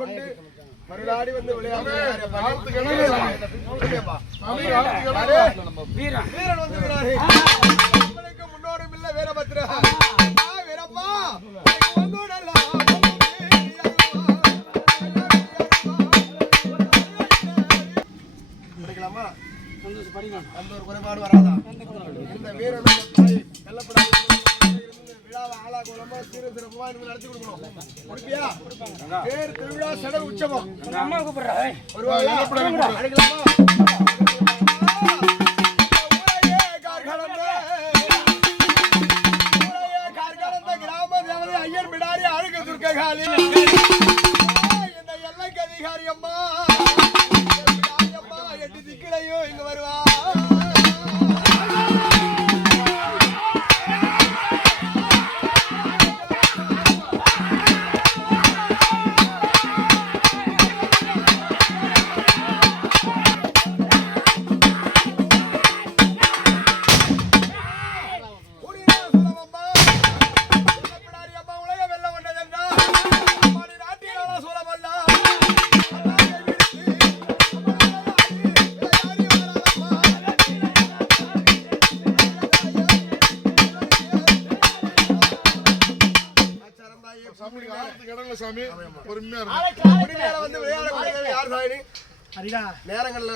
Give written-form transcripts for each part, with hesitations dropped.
கொண்டு மறுநாடி வந்து விளையாடு வீரன் வந்துகிறாரே முன்னோடும் இல்ல வீரபத்ரா வீரப்பா படிக்கலாமா? அந்த ஒரு குறைபாடு வராதா? இந்த வீரன் விழாவை ஆளாகோலமா சீர சிறப்பா நடத்தி கொடுக்கணும். முடிப்பியா? பேர் திருவிழா சடல் உற்சவம். அம்மா கூப்பிடுறேன். அடிக்கலாமா? கிராம தேவதை ஐயர் பிடாரி அழுக துர்க்காளி இந்த எல்லைக்கு அதிகாரி அம்மா எட்டு திக்கிலையும் இங்க வருவா. நேரங்கள்ல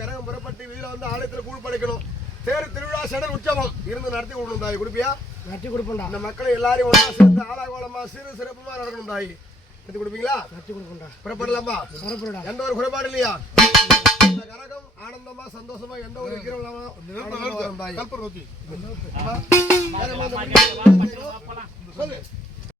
கரகம் புறப்பட்டு வீர வந்து ஆலயத்துல கூழ் படைக்கணும். தேர் திருவிழா சடல் உற்சவம் இருந்து நடத்தி கொடுக்கணும் தாய். குடிப்பியா? நடத்தி கொடுப்போம். இந்த மக்களை எல்லாரையும் ஒன்றா சேர்த்து ஆளாகோலமா சிறு சிறப்புமா நடக்கணும் தாய். நடத்தி கொடுப்பீங்களா? நடத்தி கொடுப்போம். புறப்படலாமா? புறப்படலாம். எந்த ஒரு குறைபாடு இல்லையா? இந்த கரகம் ஆனந்தமா சந்தோஷமா எந்த ஒரு விக்கிரம் இல்லாம தாய்.